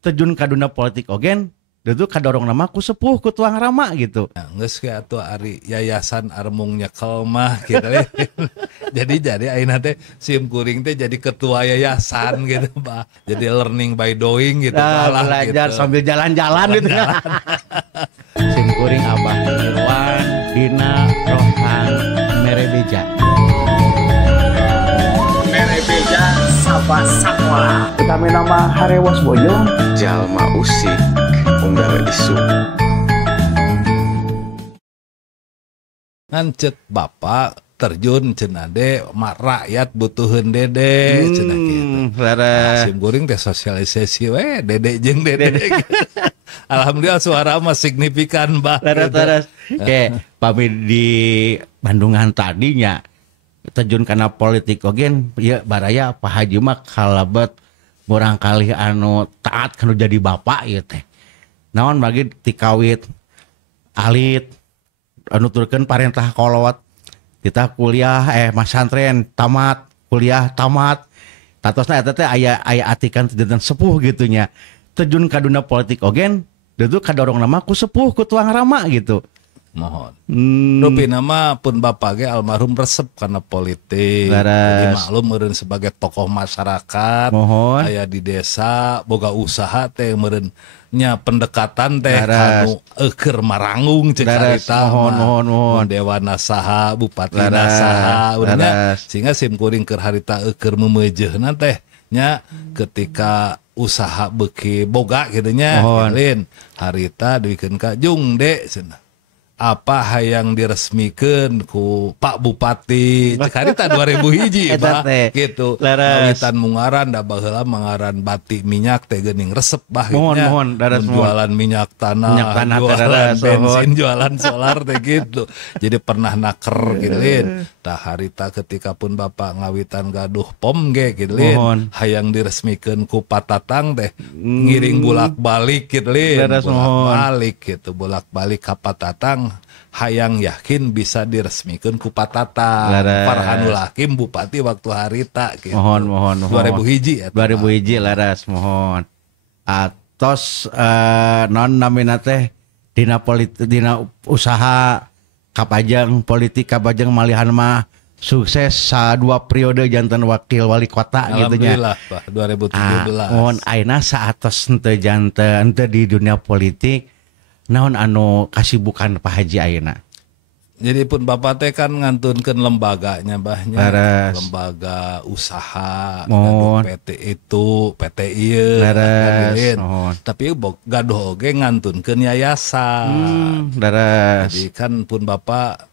terjun ka dunia politik ogen itu kadorong nama ku sepuh ku tuang rama gitu. Nah, geus ge atuh ari yayasan armung nyekel mah gitu. jadi ayeuna teh sim kuring teh jadi ketua yayasan gitu, Pak. Jadi learning by doing gitu, Nah, belajar gitu. sambil jalan-jalan gitu. Sim kuring Abah Irwan Dina Rohan Merebeja. Merebeja Sabah Sakola. Kami nama Harewas Boyong. Jalma Usik unggal isu. Ngancet bapak terjun cenah de rakyat butuheun dede cenah kitu. Laras. Sim kuring teh sosialisasi we dede jeung dede. Alhamdulillah suara mah signifikan bah. Laras. Oke, pamit di Bandungan tadinya terjun karena politik ogen ya baraya Pak Haji mah kalebet barangkali anu taat kanu jadi bapak ieu teh. Naon bagi tikawit alit anu turkeun parentah kolot kita kuliah masantren tamat kuliah tamat tatosna eta teh aya atikan dan sepuh gitunya terjun ka dunia politik ogen itu kadorong nama ku sepuh ku tuang rama gitu. Mohon. Rupi nama pun bapak ge almarhum resep karena politik. Jadi maklum meureun sebagai tokoh masyarakat. Mohon. Aya di desa boga usaha teh meureun nya pendekatan teh kanu eukeur marangung ceuk carita. Mohon. Dewana saha, bupatina saha, urangnya sehingga sim kuring keur harita eukeur meumeujeunna teh nya ketika usaha beuki boga kitu nya. Lin harita duikeun ka Jung de cenah. Apa hayang diresmikeun ku Pak Bupati Cikarita 2001 bah gitu ngawitan mungaran da baheula mangaran bati minyak teh geuning resep bah mohon jualan minyak tanah jualan bensin jualan solar teh gitu jadi pernah naker gitu lin tah harita ketika pun bapak ngawitan gaduh pom ge gitu lin hayang diresmikeun ku Patatang teh ngiring bolak-balik gitu lin bolak-balik gitu bolak-balik ka Patatang hayang yakin bisa diresmikan ku Patata Farhanul Hakim Bupati waktu harita gitu. Mohon 2001 ya 2001 laras mohon atos non namina teh dina politik dina usaha kapajang politik kapajang malihan mah sukses sa 2 periode jantan wakil wali kota gitu nya. Alhamdulillah Pak 2017. Mohon ayeuna saatos henteu janten henteu di dunia politik naon anu kasibukan Pak Haji ayeuna. Jadi pun bapak teh kan ngantunkeun lembaganya bahnya lembaga usaha PT itu PT ieu tapi gaduh oge ngantunkeun yayasan. Jadi kan pun bapak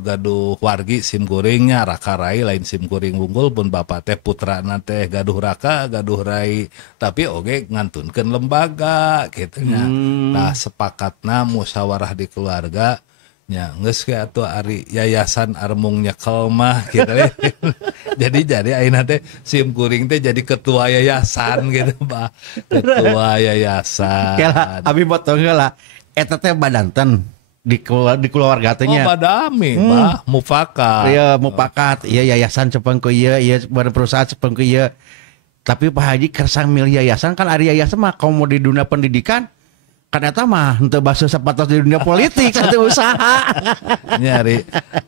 gaduh wargi sim kuringnya Raka Rai lain sim kuring unggul pun bapak teh putrana teh gaduh Raka gaduh Rai tapi oge ngantunkeun lembaga gitu nya. Nah sepakatna musyawarah di keluarga nya geus ge atuh ari yayasan armung nyekel mah gitu. jadi ayeuna teh sim kuring teh jadi ketua yayasan gitu Pak. Ketua yayasan. Kela abi potong heula eta teh badanten di keluarga tanya. Oh badami, Pak, mufakat. Iya, mufakat. Iya yayasan cepeng ku ieu, iya badan perusahaan cepeng ku ieu. Tapi Pak Haji kersang milih yayasan kan ari yayasan mah kaum di dunia pendidikan kan eta mah henteu basa sapatos di dunia politik satu usaha. Nya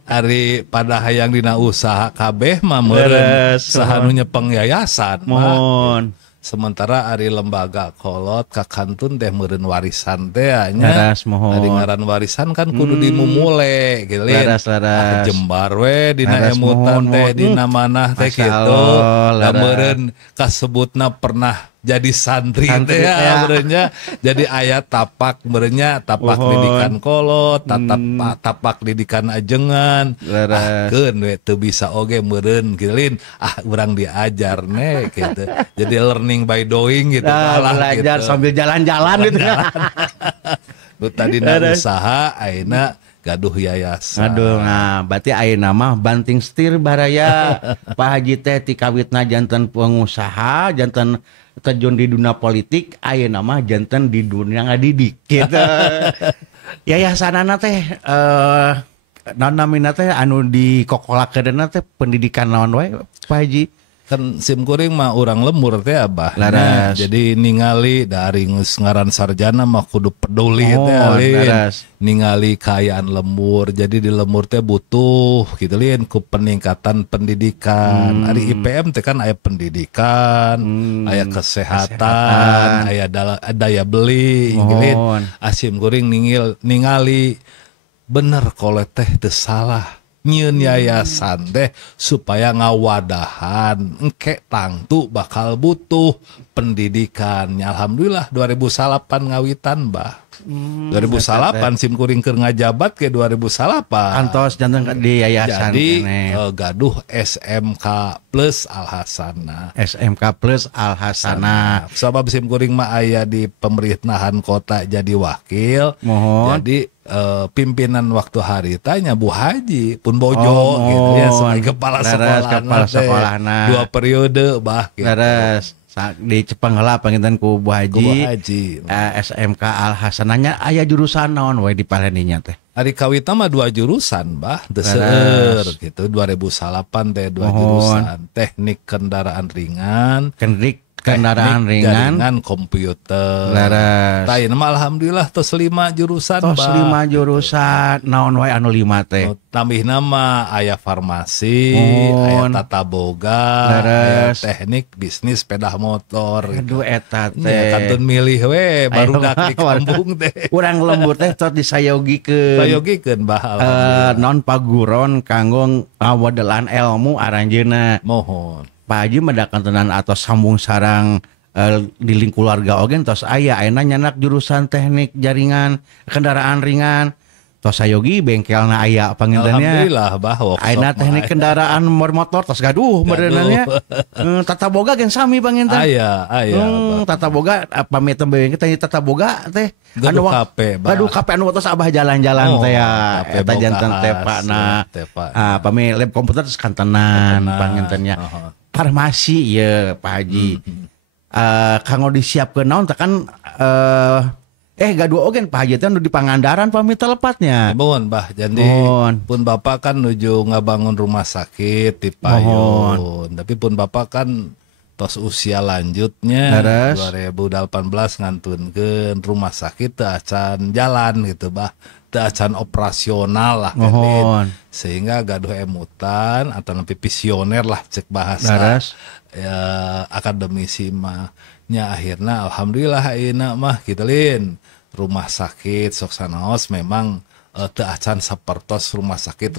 ari pada hayang dina usaha kabeh mah meureun saha nu nyepeng yayasan. Mohon. Sementara ari lembaga kolot ka kantun teh meureun warisan teh nya. Ari ngaran warisan kan kudu dimumule gitu. Jembar we dina emutan teh dina manah teh kitu. Da meureun kasebutna pernah jadi santri teh beureunya jadi aya tapak beureunya tapak didikan kolot tapak didikan ajengan keun we teu bisa oge meureun gilin urang diajar nih gitu jadi learning by doing gitu belajar gitu. Sambil jalan-jalan gitu lu tadi usaha ayeuna gaduh yayasan. Aduh, nah berarti ayeuna mah banting setir baraya Pak Haji teh ti kawitna janten pengusaha janten terjun di dunia politik ayeuna mah janten di dunia ngadidik gitu. Yayasanana teh naon namina teh anu dikokolakeunna teh pendidikan naon wae Pak Haji? Kan sim kuring mah urang lembur teh abah. Jadi ningali dari ngaran sarjana mah kudu peduli teh alin. Ningali kayaan lembur. Jadi di lembur teh butuh gitu lin ku peningkatan pendidikan. Ari IPM teh kan aya pendidikan, aya kesehatan, aya daya beli gitu lin. Sim kuring ningali bener kalau teh teu salah. Nyieun yayasan teh supaya ngawadahan engke tangtu bakal butuh pendidikan. Alhamdulillah 2008 ngawitan bah. 2008 sim kuring keur ngajabat ke 2008. Kantos janten di yayasan. Jadi gaduh SMK plus Al-Hasanah. SMK plus Al-Hasanah. Sabab sim kuring mah aya di pemerintahan kota jadi wakil. Jadi pimpinan waktu hari tanya Bu Haji pun bojo gitu ya sebagai kepala sekolah 2 periode bah gitu. Di Cepeng heula panginten ku Bu Haji. SMK Al-Hasanahnya aya jurusan naon we di paledinya teh? Ari kawitna mah 2 jurusan bah, teu seueur gitu 2008 teh 2 jurusan, teknik kendaraan ringan, kendaraan ringan, jaringan komputer. Tah ieu mah alhamdulillah tos 5 jurusan tos 5 jurusan. Naon wae anu 5 teh? Tambihna mah aya farmasi, aya tata boga, aya teknik bisnis sepeda motor. Aduh eta teh. Kantun milih we barudak di kampung teh. Urang lembur teh tos disayogikeun. Sayogikeun bah alhamdulillah. Non paguron kanggo ngawadelan ilmu aranjeuna. Mohon. Pak Haji mendakan tenan atau sambung sarang di lingkungan keluarga ogen tos aya ayeuna nyanak jurusan teknik jaringan kendaraan ringan tos sayogi bengkelna aya pangintennya. Alhamdulillah bah ayeuna teknik kendaraan motor tos gaduh berenanya. Tata boga gen sami panginten. Aya. Tata boga pamit tembeng kita tata boga teh gaduh kape bah. Gaduh kape anu tos abah jalan-jalan teh ya. Eta janten tepana. Pami lab komputer tos kantenan pangintennya. Farmasi ya Pak Haji. Kanggo disiapkeun naon teh kan gaduh ogen Pak Haji teh di Pangandaran pami telepatnya. Mohon bah. Jadi pun Bapak kan nuju ngabangun rumah sakit di Payun. Tapi pun Bapak kan tos usia lanjutnya 2018 ngantunkeun rumah sakit teu acan jalan gitu bah. Teu acan operasional lah sehingga gaduh emutan atau nepi visioner lah cek bahasa akademisi mah nya akhirna alhamdulillah ayeuna mah kitu lin rumah sakit sok sanaos memang teu acan sapertos rumah sakit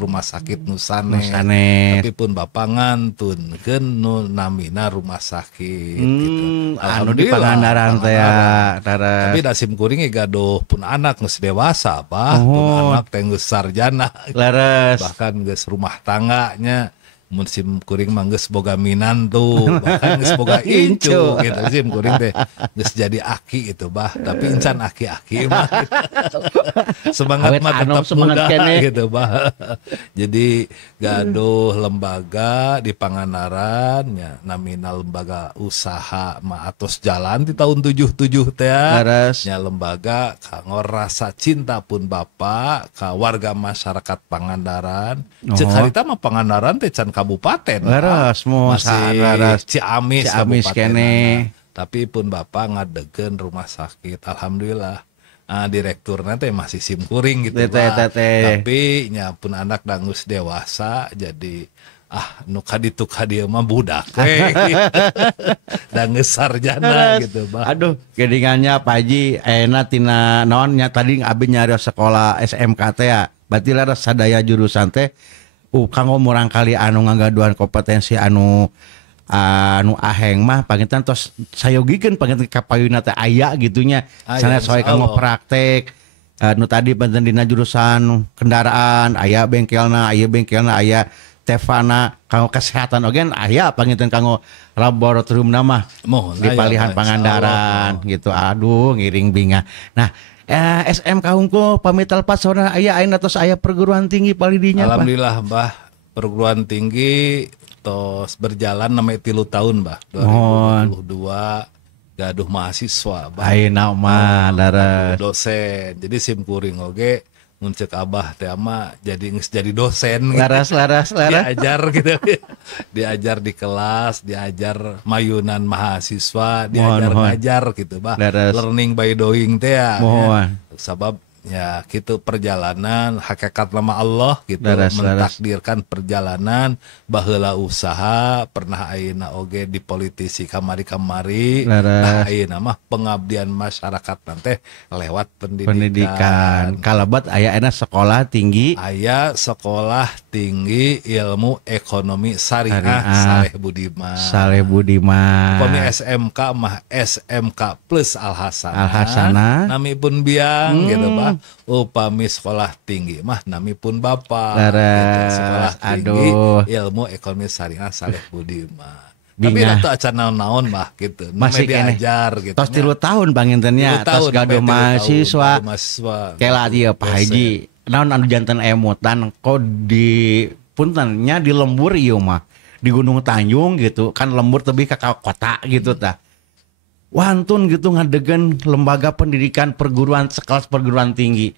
nusane. Tapi pun Bapak ngantunkeun nu namina rumah sakit gitu. Anu di Pangandaran teh ya. Tapi da sim kuring gaduh pun anak geus dewasa bah, pun anak teh geus sarjana. Bahkan geus rumah tangganya. Mun sim kuring mah geus boga minantu, bahkan geus boga incu gitu sim kuring teh geus jadi aki itu bah, tapi encan aki-aki mah. Semangat mah tetap muda gitu bah. Jadi gaduh lembaga di Pangandaran nya namina lembaga usaha mah atos jalan di tahun 77 teh nya lembaga kanggo rasa cinta pun Bapak ka warga masyarakat Pangandaran. Ceuk harita mah Pangandaran teh can kabupaten masih Ciamis kabupaten. Tapi pun Bapak ngadegeun rumah sakit alhamdulillah. Direktur nanti masih sim kuring gitu tapi nya pun anak dangus dewasa jadi nu kaditu kadieu mah budak dangus sarjana gitu bah. Aduh gedingannya Pak Haji ayeuna tina naonnya tadi abi nyarios sekolah SMK teh ya berarti laras sadaya jurusan teh kanggo murang kali anu ngagaduhan kompetensi anu aheng mah panginten tos sayogikeun panginten ka payuna teh aya gitunya sanes soe kanggo praktek nu tadi panten dina jurusan kendaraan aya bengkelna aya tefana kanggo kesehatan ogen aya panginten kanggo laboratoriumna mah di Palihan Pangandaran gitu. Aduh ngiring binga. Nah SMK Hungkul pamit lepas saudara aya ayeuna tos aya perguruan tinggi palidinya alhamdulillah Mbah perguruan tinggi tos berjalan namanya 3 tahun Mbah 2022 gaduh mahasiswa ayeuna mah daras dosen jadi sim kuring oge Muncul abah teh mah jadi dosen laras diajar gitu. Diajar di kelas, diajar mayunan mahasiswa, diajar ngajar gitu bah. Learning by doing teh ya. Sabab ya gitu perjalanan hakikat nama Allah gitu mentakdirkan perjalanan baheula usaha pernah ayeuna oge di politisi kamari-kamari nah ayeuna mah pengabdian masyarakat nanti lewat pendidikan. Kalabat aya enak sekolah tinggi ilmu ekonomi syariah Saleh Budiman upami SMK mah SMK plus Al-Hasanah nami pun biang gitu bah upami sekolah tinggi mah nami pun bapak gitu. Sekolah tinggi ilmu ekonomi syariah Saleh Budiman. Tapi itu acan naon mah gitu. Masih diajar gitu. Tos 3 tahun bangintennya tos gaduh mahasiswa. Kela dia Pak Haji. Naon anu janten emutan kok di puntennya di lembur ieu mah. Di Gunung Tanjung gitu kan lembur tebih ka kota gitu tah. Wantun gitu ngadegan lembaga pendidikan sekelas perguruan tinggi.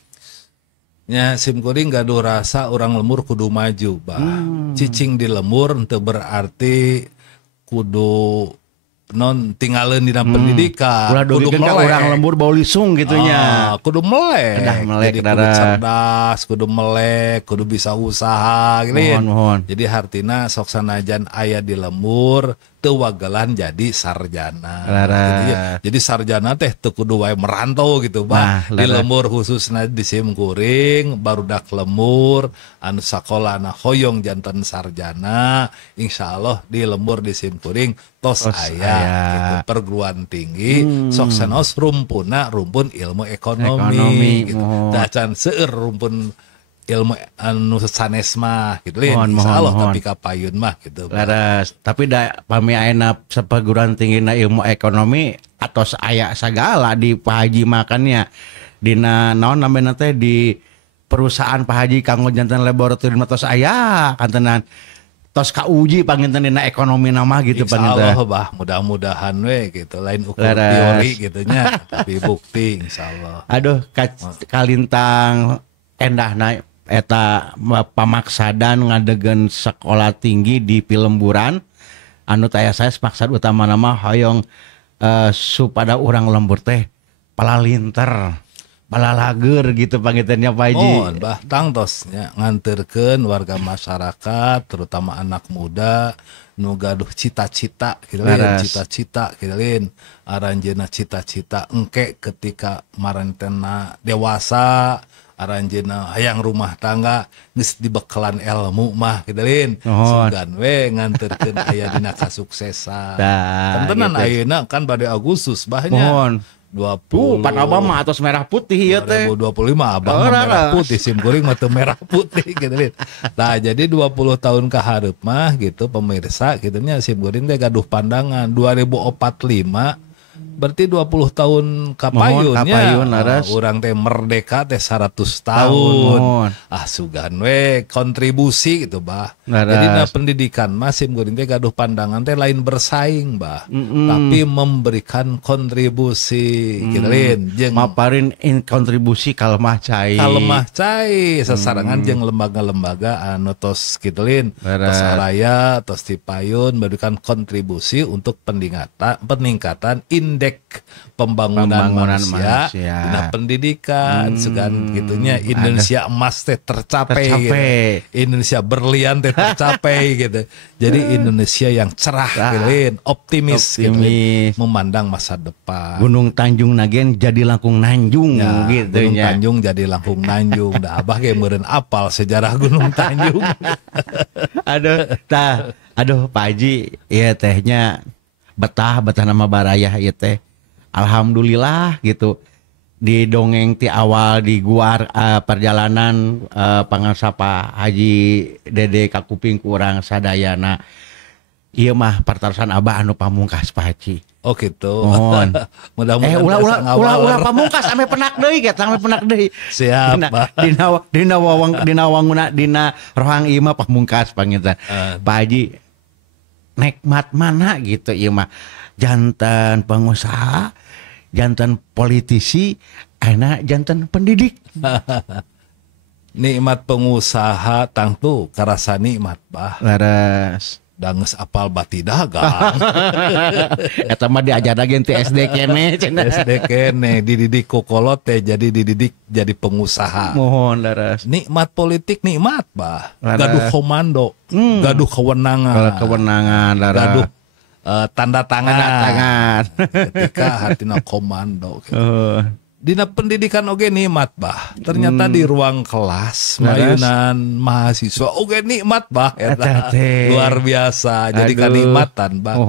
Ya simkuring gaduh rasa orang lembur kudu maju, bah. Cicing di lembur itu berarti kudu non tinggalin di dalam pendidikan. Kudu melek. Orang lembur bau lisung gitunya. Kudu melek. Jadi kudu cerdas, kudu melek, kudu bisa usaha gitu. Mohon. Jadi hartina sok sanajan aya di lembur teu wagelan jadi sarjana. Gitu, jadi sarjana teh teu kudu wae merantau gitu, Bah. Di lembur khususna di simkuring barudak lembur anu sakolana hoyong janten sarjana, insyaallah di lembur di simkuring tos aya gitu perguruan tinggi sok sanos rumpun ilmu ekonomi gitu. Da can seueur rumpun ilmu anu sanes mah gitu insyaallah tapi kapayun mah gitu. Laras, tapi da pami ayeuna perguruan tinggi na ilmu ekonomi atos aya sagala di Pak Haji makannya dina naon namanya teh di perusahaan Pak Haji kanggo janten laboratorium tos aya kantenan tos kauji panginten dina ekonomi nama gitu panginten. Insyaallah bah mudah-mudahan we gitu lain ukur teori gitunya tapi bukti insyaallah. Aduh kalintang endahna eta pamaksadan ngadegan sekolah tinggi di Pilemburan anu taya saya maksud utama nama hoyong supaya orang lembur teh palalinter palalager gitu panggilnya Pak Haji. Mohon bah tangtosnya nganterkeun warga masyarakat terutama anak muda nu gaduh cita-cita kilin cita-cita kilin aranjeuna cita-cita engke ketika marantena dewasa aranjeuna hayang rumah tangga geus dibekalan ilmu mah kidelin sugan we nganterkeun aya dina kasuksesan. Tentenan ayeuna kan pada Agustus bahnya 20 pan abang mah atos merah putih ya teh 2025 abang merah putih simkuring mah teu merah putih kidelin. Nah jadi 20 tahun ka hareup mah gitu pemirsa kitu nya simkuring teh gaduh pandangan 2045 berarti 20 tahun kapayunnya urang teh merdeka teh 100 tahun. Sugan we kontribusi gitu bah. Jadi na pendidikan mah simkuring teh gaduh pandangan teh lain bersaing bah. Tapi memberikan kontribusi kieuleun jeung maparin kontribusi kalemah cai. Sasarangan jeung lembaga-lembaga anu tos kieuleun tos araya tos tipayun memberikan kontribusi untuk peningkatan indeks pembangunan manusia. Dina pendidikan sugan gitunya Indonesia emas teh tercapai. Gitu. Indonesia berlian teh tercapai gitu. Jadi Indonesia yang cerah gitu, optimis. Gitu, memandang masa depan. Gunung Tanjung nagen jadi langkung nanjung gitu. Gunung Tanjung jadi langkung nanjung. Da abah ge meureun apal sejarah Gunung Tanjung. Aduh Pak Haji ieu tehnya betah nama barayah ieu teh. Alhamdulillah gitu. Di dongeng ti awal di guar perjalanan pangasapa Haji Dede kakuping kurang sadayana. Ieu mah partarosan abah anu pamungkas Pak Haji. Oh gitu. Mohon. Mudah-mudahan ulah pamungkas ame penak deui eta ame penak deui. Siap. Dina wanguna dina rohang ieu mah pamungkas panginten. Pak Haji nikmat mana gitu ieu mah. Jantan pengusaha, jantan politisi, ayeuna jantan pendidik. Nikmat pengusaha tangtu karasa nikmat bah. Laras. Danges apal bati dagang. Eta mah diajar lagi ti SD kene cenah. SD kene dididik kokolot teh jadi dididik jadi pengusaha. Mohon laras. Nikmat politik nikmat bah. Gaduh komando, gaduh kewenangan. Laras. Gaduh tanda tangan. Ketika hatina komando. Dina pendidikan oge nikmat bah. Ternyata di ruang kelas mayunan mahasiswa oge nikmat bah eta. Luar biasa. Jadi kanikmatan bah.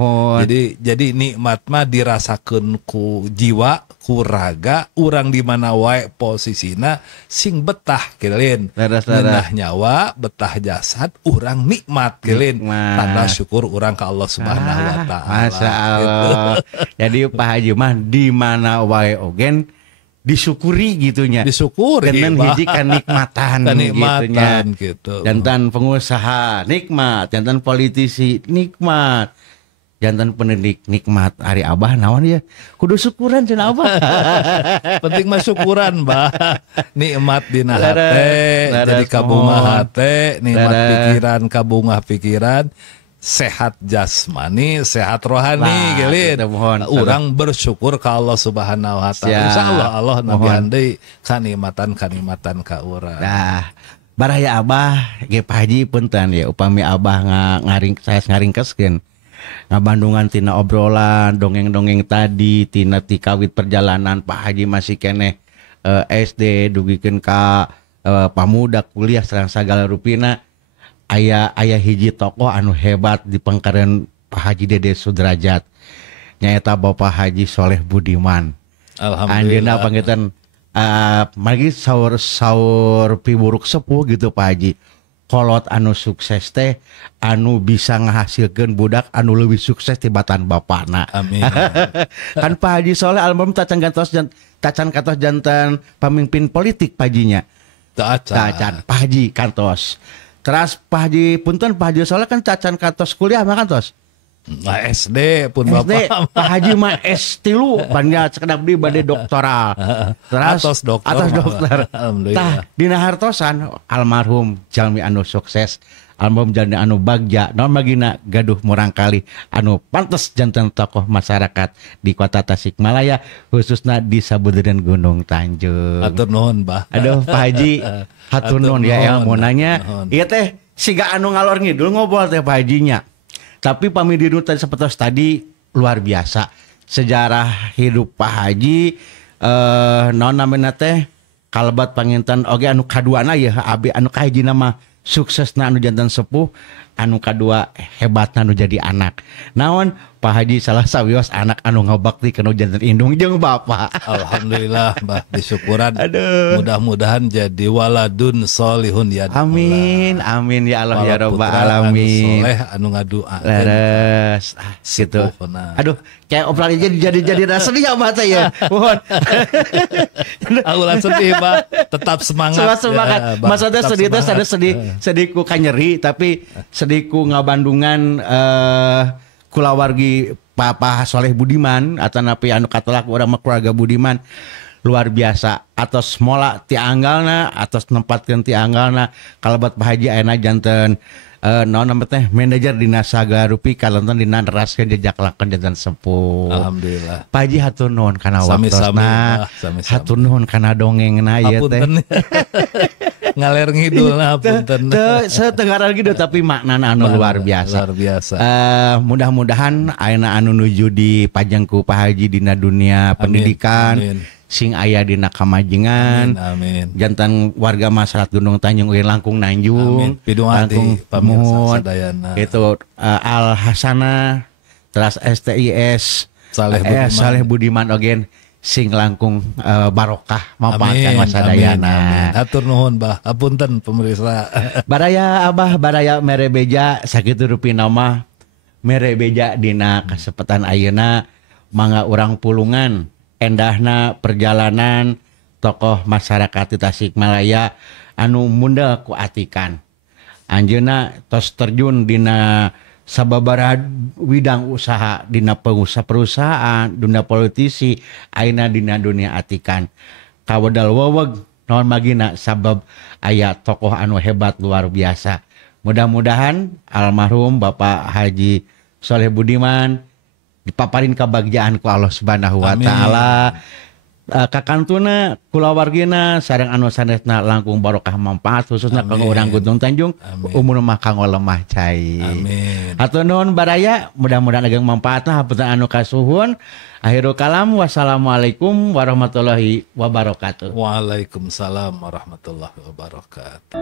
Jadi nikmat mah dirasakeun ku jiwa, ku raga, urang di mana wae posisina sing betah kilin. Ngeunah nyawa, betah jasad, urang nikmat kilin. Tanda syukur urang ka Allah Subhanahu wa taala. Masyaallah. Jadi Pak Haji mah di mana wae ogen disyukuri gitunya. Disyukuri. Dan hiji kenikmatan gitunya. Gitu. Jantan pengusaha nikmat, jantan politisi nikmat, jantan pendidik nikmat. Ari Abah naon ya? Kudu syukuran cenah Abah. Penting mah syukuran, Bah. Nikmat dina hate, jadi kabungah hate, nikmat pikiran kabungah pikiran. Sehat jasmani, sehat rohani, gelin. Urang bersyukur ka Allah Subhanahu wa taala. Insyaallah Allah nabi handai kanikmatan ka urang. Nah, baraya Abah ge Pak Haji punten ya upami Abah ngaringkeskeun ngabandungan tina obrolan dongeng-dongeng tadi tina ti kawit perjalanan Pak Haji masih keneh SD dugikeun ka pamuda kuliah sareng sagala rupina. Aya hiji tokoh anu hebat di pangkareun Pak Haji Dede Sudrajat nyaeta Bapak Haji Soleh Budiman. Alhamdulillah. Andina panggitan magi saur piburuk sepuh gitu Pak Haji. Kolot anu sukses teh anu bisa ngahasilkeun budak anu leuwih sukses tibatan bapakna. Amin. Kan Pak Haji Soleh almarhum tacan kantos jantan pemimpin politik Pak Hajinya. Tacan Pak Haji kantos. Terus Pak Haji punten Pak Haji Soleh kan cacan kantos kuliah mah kantos. Nah, SD pun SD, Bapak. Pak Haji mah S3 banyak sekedap di bade doktoral. Terus atas dokter. Tah dina hartosan almarhum jalmi anu sukses, almarhum jalmi anu bagja, naon bagina gaduh murang kali anu pantes janten tokoh masyarakat di Kota Tasikmalaya khususna di Sabudeureun Gunung Tanjung. Hatur nuhun, Bah. Aduh Pak Haji, hatur nuhun ya mau nanya. Ieu teh siga anu ngalor ngidul ngobrol teh Pak Hajinya. Tapi pamidirnu tadi seperti tadi luar biasa sejarah hidup Pak Haji naon namina teh kalebat panginten oge anu kaduana ya abi anu kahiji nama suksesna anu jantan sepuh anu kadua hebatna anu jadi anak. Naon Pak Haji salah sawios anak anu ngabakti kana jantan indung jeung bapak. Alhamdulillah Mbah disyukuran. Mudah-mudahan jadi waladun solihun ya. Amin amin ya Allah ya rabbal alamin. Soleh anu ngadua. Leres gitu. Aduh kayak obrolan jadi sedih Abah teh ya. Mohon. Ulah sedih Mbah, tetap semangat. Semangat. Maksudnya sedih teh sedih ku kanyeri tapi sedih ku ngabandungan kulawargi Papa Soleh Budiman atau napi anu katelak urang mah keluarga Budiman luar biasa atos mola ti anggalna atos nempatkeun ti anggalna kalebat Pak Haji ayeuna janten naon nama teh manajer dina sagala rupi kalonton dina neraskeun jejak lakon janten sepuh. Alhamdulillah. Pak Haji hatur nuhun kana waktosna. Hatur nuhun kana dongengna ieu teh. Ngaler ngidulna punten. Teu setengah gitu tapi maknana anu luar biasa. Luar biasa. Mudah-mudahan ayeuna anu nuju dipajang ku Pak Haji dina dunia pendidikan. Amin. Sing aya dina kamajengan. Amin. Jantan warga masyarakat Gunung Tanjung uin langkung Nanjung. Langkung pamirsa sadayana. Itu Al Hasana terus STIS Saleh Budiman ogen sing langkung barokah mampatkan masadayana. Hatur nuhun Bah, apunten pemirsa. Baraya Abah baraya mere beja sakitu rupina mah mere beja dina kasempatan ayeuna mangga urang pulungan endahna perjalanan tokoh masyarakat di Tasikmalaya anu mundel ku atikan. Anjeunna tos terjun dina sababaraha widang usaha dina perusahaan, dunia politisi, ayeuna dina dunia atikan. Kawadal weweg naon magina sabab aya tokoh anu hebat luar biasa. Mudah-mudahan almarhum Bapak Haji Soleh Budiman dipaparin kebahagiaan ku Allah Subhanahu wa taala. Kakantuna kulawargina sareng anu sanesna langkung barokah manfaat khususna kanggo urang Gunung Tanjung umur mah kanggo lemah cai. Amin. Hatur nuhun baraya mudah-mudahan ageng manfaatna hapunten anu kasuhun. Akhirul kalam wassalamualaikum warahmatullahi wabarakatuh. Waalaikumsalam warahmatullahi wabarakatuh.